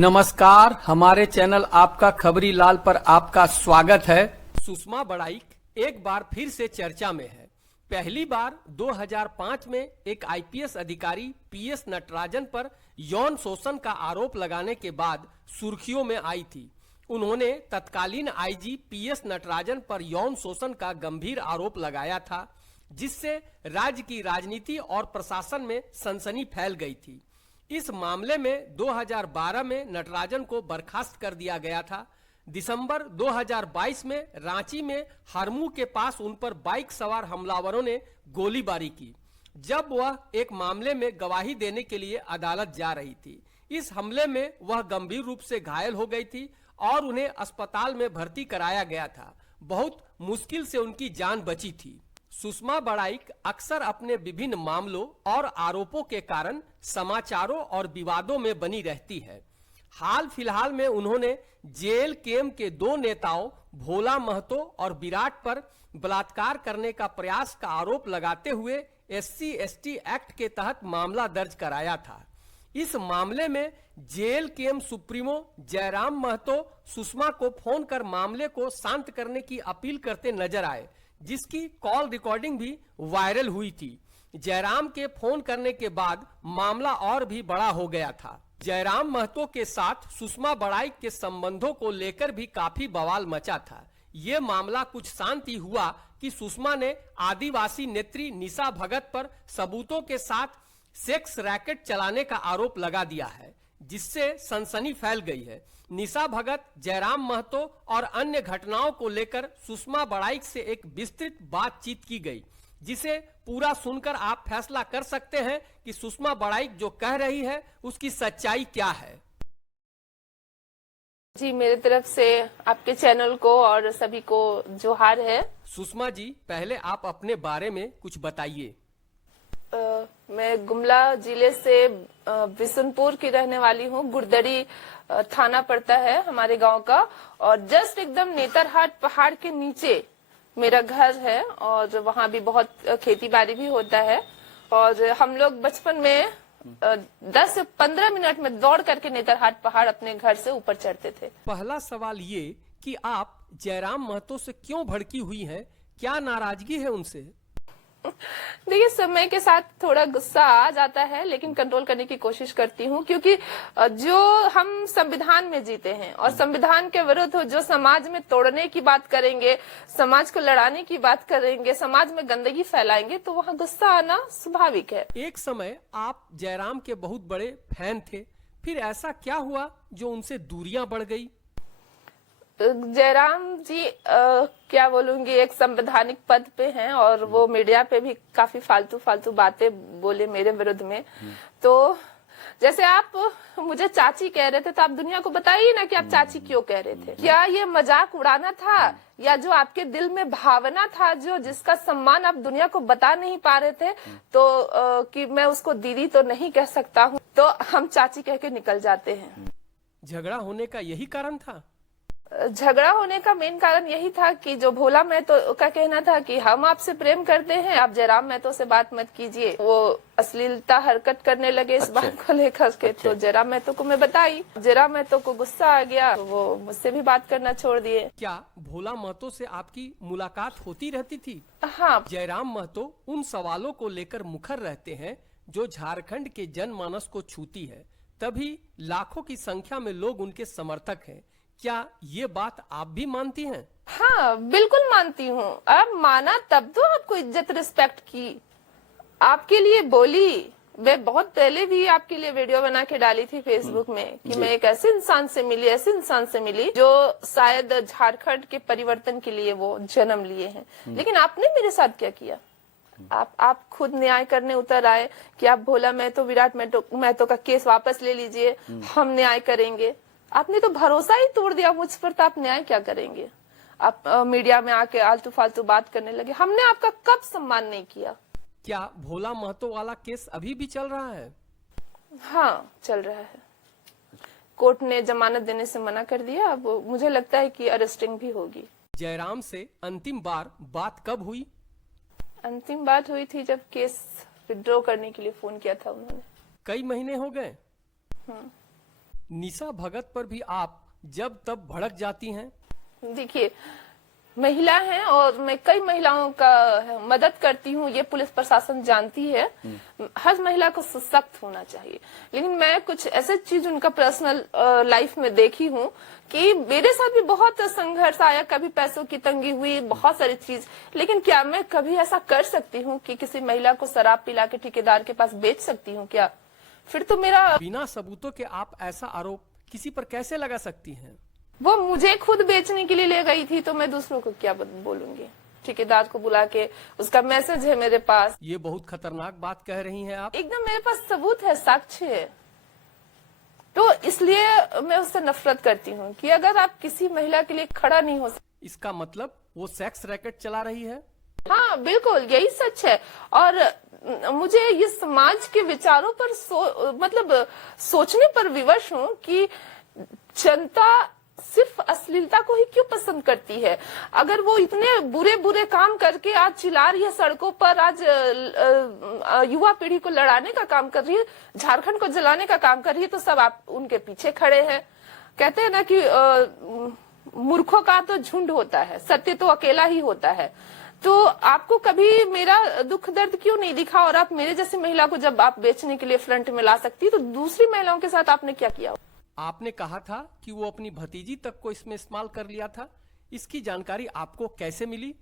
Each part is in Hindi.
नमस्कार, हमारे चैनल आपका खबरी लाल पर आपका स्वागत है। सुषमा बड़ाइक एक बार फिर से चर्चा में है। पहली बार 2005 में एक आईपीएस अधिकारी पीएस नटराजन पर यौन शोषण का आरोप लगाने के बाद सुर्खियों में आई थी। उन्होंने तत्कालीन आईजी पीएस नटराजन पर यौन शोषण का गंभीर आरोप लगाया था, जिससे राज्य की राजनीति और प्रशासन में सनसनी फैल गई थी। इस मामले में 2012 में नटराजन को बर्खास्त कर दिया गया था। दिसंबर 2022 में रांची में हरमू के पास उन पर बाइक सवार हमलावरों ने गोलीबारी की, जब वह एक मामले में गवाही देने के लिए अदालत जा रही थी। इस हमले में वह गंभीर रूप से घायल हो गई थी और उन्हें अस्पताल में भर्ती कराया गया था। बहुत मुश्किल से उनकी जान बची थी। सुषमा बड़ाइक अक्सर अपने विभिन्न मामलों और आरोपों के कारण समाचारों और विवादों में बनी रहती है। हाल फिलहाल में उन्होंने जेल केम के दो नेताओं भोला महतो और विराट पर बलात्कार करने का प्रयास का आरोप लगाते हुए SC/ST एक्ट के तहत मामला दर्ज कराया था। इस मामले में जेल केम सुप्रीमो जयराम महतो सुषमा को फोन कर मामले को शांत करने की अपील करते नजर आए, जिसकी कॉल रिकॉर्डिंग भी वायरल हुई थी। जयराम के फोन करने के बाद मामला और भी बड़ा हो गया था। जयराम महतो के साथ सुषमा बड़ाइक के संबंधों को लेकर भी काफी बवाल मचा था। ये मामला कुछ शांत ही हुआ कि सुषमा ने आदिवासी नेत्री निशा भगत पर सबूतों के साथ सेक्स रैकेट चलाने का आरोप लगा दिया है, जिससे सनसनी फैल गई है। निशा भगत, जयराम महतो और अन्य घटनाओं को लेकर सुषमा बड़ाइक से एक विस्तृत बातचीत की गई, जिसे पूरा सुनकर आप फैसला कर सकते हैं कि सुषमा बड़ाइक जो कह रही है उसकी सच्चाई क्या है। जी, मेरे तरफ से आपके चैनल को और सभी को जोहार है। सुषमा जी, पहले आप अपने बारे में कुछ बताइए। मैं गुमला जिले से बिशुनपुर की रहने वाली हूँ। गुरदरी थाना पड़ता है हमारे गांव का, और जस्ट एकदम नेतरहाट पहाड़ के नीचे मेरा घर है, और वहाँ भी बहुत खेती बाड़ी भी होता है। और हम लोग बचपन में 10 से 15 मिनट में दौड़ करके नेतरहाट पहाड़ अपने घर से ऊपर चढ़ते थे। पहला सवाल ये कि आप जयराम महतो से क्यों भड़की हुई हैं? क्या नाराजगी है उनसे? देखिए, समय के साथ थोड़ा गुस्सा आ जाता है, लेकिन कंट्रोल करने की कोशिश करती हूँ, क्योंकि जो हम संविधान में जीते हैं और संविधान के विरुद्ध जो समाज में तोड़ने की बात करेंगे, समाज को लड़ाने की बात करेंगे, समाज में गंदगी फैलाएंगे, तो वहाँ गुस्सा आना स्वाभाविक है। एक समय आप जयराम के बहुत बड़े फैन थे, फिर ऐसा क्या हुआ जो उनसे दूरियां बढ़ गई? जयराम जी क्या बोलूंगी, एक संवैधानिक पद पे हैं और वो मीडिया पे भी काफी फालतू बातें बोले मेरे विरुद्ध में। तो जैसे आप मुझे चाची कह रहे थे, तो आप दुनिया को बताइए ना कि आप चाची क्यों कह रहे थे। क्या ये मजाक उड़ाना था, या जो आपके दिल में भावना था, जो जिसका सम्मान आप दुनिया को बता नहीं पा रहे थे, तो कि मैं उसको दीदी तो नहीं कह सकता हूँ, तो हम चाची कह के निकल जाते हैं। झगड़ा होने का यही कारण था? झगड़ा होने का मेन कारण यही था कि जो भोला महतो का कहना था कि हम आपसे प्रेम करते हैं, आप जयराम महतो से बात मत कीजिए। वो अश्लीलता हरकत करने लगे इस बात को लेकर के। तो जयराम महतो को मैं बताई, जयराम महतो को गुस्सा आ गया, तो वो मुझसे भी बात करना छोड़ दिए। क्या भोला महतो से आपकी मुलाकात होती रहती थी? हाँ। जयराम महतो उन सवालों को लेकर मुखर रहते हैं जो झारखंड के जनमानस को छूती है, तभी लाखों की संख्या में लोग उनके समर्थक हैं। क्या ये बात आप भी मानती हैं? हाँ, बिल्कुल मानती हूँ। अब माना तब तो आपको इज्जत रिस्पेक्ट की, आपके लिए बोली। मैं बहुत पहले भी आपके लिए वीडियो बना के डाली थी फेसबुक में कि मैं एक ऐसे इंसान से मिली जो शायद झारखंड के परिवर्तन के लिए वो जन्म लिए हैं। लेकिन आपने मेरे साथ क्या किया? आप खुद न्याय करने उतर आए कि आप भोला महतो, विराट महतो का केस वापस ले लीजिए, हम न्याय करेंगे। आपने तो भरोसा ही तोड़ दिया मुझ पर, तो आप न्याय क्या करेंगे? आप मीडिया में आके आलतू फालतू बात करने लगे। हमने आपका कब सम्मान नहीं किया? क्या भोला महतो वाला केस अभी भी चल रहा है? हाँ, चल रहा है। कोर्ट ने जमानत देने से मना कर दिया। अब मुझे लगता है कि अरेस्टिंग भी होगी। जयराम से अंतिम बार बात कब हुई? अंतिम बात हुई थी जब केस विड्रॉ करने के लिए फोन किया था उन्होंने। कई महीने हो गए? निशा भगत पर भी आप जब तब भड़क जाती हैं? देखिए, महिला है और मैं कई महिलाओं का मदद करती हूँ, ये पुलिस प्रशासन जानती है। हर महिला को सशक्त होना चाहिए, लेकिन मैं कुछ ऐसे चीज उनका पर्सनल लाइफ में देखी हूँ कि मेरे साथ भी बहुत संघर्ष आया, कभी पैसों की तंगी हुई, बहुत सारी चीज। लेकिन क्या मैं कभी ऐसा कर सकती हूँ कि किसी महिला को शराब पिला के ठेकेदार के पास बेच सकती हूँ क्या? फिर तो मेरा बिना सबूतों के आप ऐसा आरोप किसी पर कैसे लगा सकती हैं? वो मुझे खुद बेचने के लिए ले गई थी, तो मैं दूसरों को क्या बोलूंगी? ठेकेदार को बुला के, उसका मैसेज है मेरे पास। ये बहुत खतरनाक बात कह रही हैं आप। एकदम मेरे पास सबूत है, साक्ष्य है। तो इसलिए मैं उससे नफरत करती हूँ कि अगर आप किसी महिला के लिए खड़ा नहीं हो सकते। इसका मतलब वो सेक्स रैकेट चला रही है? हाँ बिल्कुल, यही सच है। और मुझे ये समाज के विचारों पर सोचने पर विवश हूँ कि जनता सिर्फ अश्लीलता को ही क्यों पसंद करती है? अगर वो इतने बुरे बुरे काम करके आज चिल्ला रही है सड़कों पर, आज युवा पीढ़ी को लड़ाने का काम कर रही है, झारखंड को जलाने का काम कर रही है, तो सब आप उनके पीछे खड़े हैं। कहते हैं ना कि मूर्खों का तो झुंड होता है, सत्य तो अकेला ही होता है। तो आपको कभी मेरा दुख दर्द क्यों नहीं दिखा? और आप मेरे जैसी महिला को जब आप बेचने के लिए फ्रंट में ला सकती है, तो दूसरी महिलाओं के साथ आपने क्या किया? आपने कहा था कि वो अपनी भतीजी तक को इसमें इस्तेमाल कर लिया था। इसकी जानकारी आपको कैसे मिली?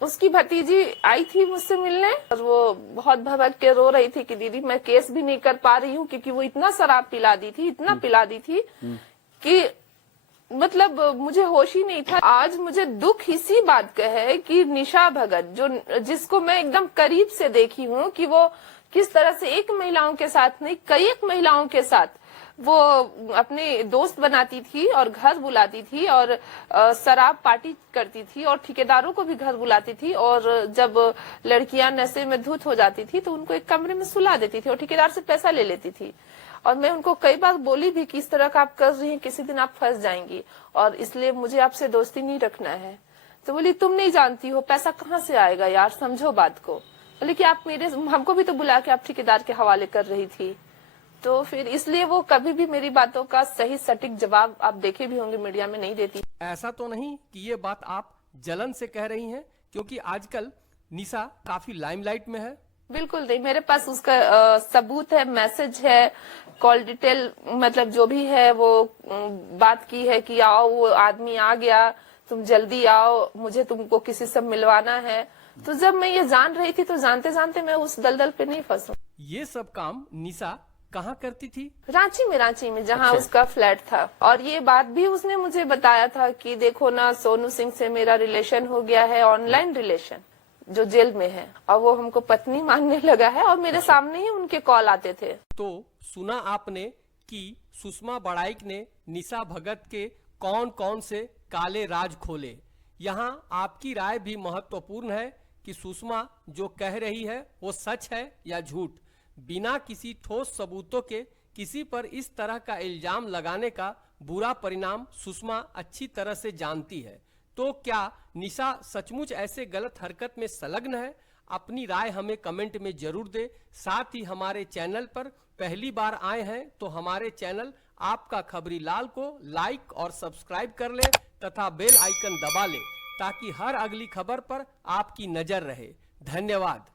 उसकी भतीजी आई थी मुझसे मिलने और वो बहुत भड़क के रो रही थी कि दीदी मैं केस भी नहीं कर पा रही हूँ, क्योंकि वो इतना शराब पिला दी थी, इतना पिला दी थी कि मतलब मुझे होश ही नहीं था। आज मुझे दुख इसी बात का है कि निशा भगत, जिसको मैं एकदम करीब से देखी हूँ कि वो किस तरह से एक महिलाओं के साथ नहीं, कई एक महिलाओं के साथ वो अपने दोस्त बनाती थी और घर बुलाती थी और शराब पार्टी करती थी और ठेकेदारों को भी घर बुलाती थी। और जब लड़कियां नशे में धुत हो जाती थी तो उनको एक कमरे में सुला देती थी और ठेकेदार से पैसा ले लेती थी। और मैं उनको कई बार बोली भी कि इस तरह का आप कर रही हैं, किसी दिन आप फंस जाएंगी और इसलिए मुझे आपसे दोस्ती नहीं रखना है। तो बोली तुम नहीं जानती हो पैसा कहाँ से आएगा यार, समझो बात को। बोले कि आप हमको भी तो बुला के आप ठेकेदार के हवाले कर रही थी। तो फिर इसलिए वो कभी भी मेरी बातों का सही सटीक जवाब, आप देखे भी होंगे मीडिया में, नहीं देती। ऐसा तो नहीं कि ये बात आप जलन से कह रही हैं, क्योंकि आजकल निशा काफी लाइमलाइट में है? बिल्कुल नहीं, मेरे पास उसका सबूत है, मैसेज है, कॉल डिटेल, मतलब जो भी है वो बात की है कि आओ, वो आदमी आ गया, तुम जल्दी आओ, मुझे तुमको किसी से मिलवाना है। तो जब मैं ये जान रही थी तो जानते जानते मैं उस दलदल पे नहीं फंसूं। ये सब काम निशा कहाँ करती थी? रांची में जहाँ उसका फ्लैट था। और ये बात भी उसने मुझे बताया था कि देखो ना, सोनू सिंह से मेरा रिलेशन हो गया है, ऑनलाइन रिलेशन, जो जेल में है, और वो हमको पत्नी मानने लगा है और मेरे सामने ही उनके कॉल आते थे। तो सुना आपने कि सुषमा बड़ाइक ने निशा भगत के कौन कौन से काले राज खोले। यहाँ आपकी राय भी महत्वपूर्ण है कि सुषमा जो कह रही है वो सच है या झूठ। बिना किसी ठोस सबूतों के किसी पर इस तरह का इल्जाम लगाने का बुरा परिणाम सुषमा अच्छी तरह से जानती है। तो क्या निशा सचमुच ऐसे गलत हरकत में संलग्न है? अपनी राय हमें कमेंट में जरूर दे। साथ ही हमारे चैनल पर पहली बार आए हैं तो हमारे चैनल आपका खबरी लाल को लाइक और सब्सक्राइब कर ले तथा बेल आइकन दबा ले, ताकि हर अगली खबर पर आपकी नजर रहे। धन्यवाद।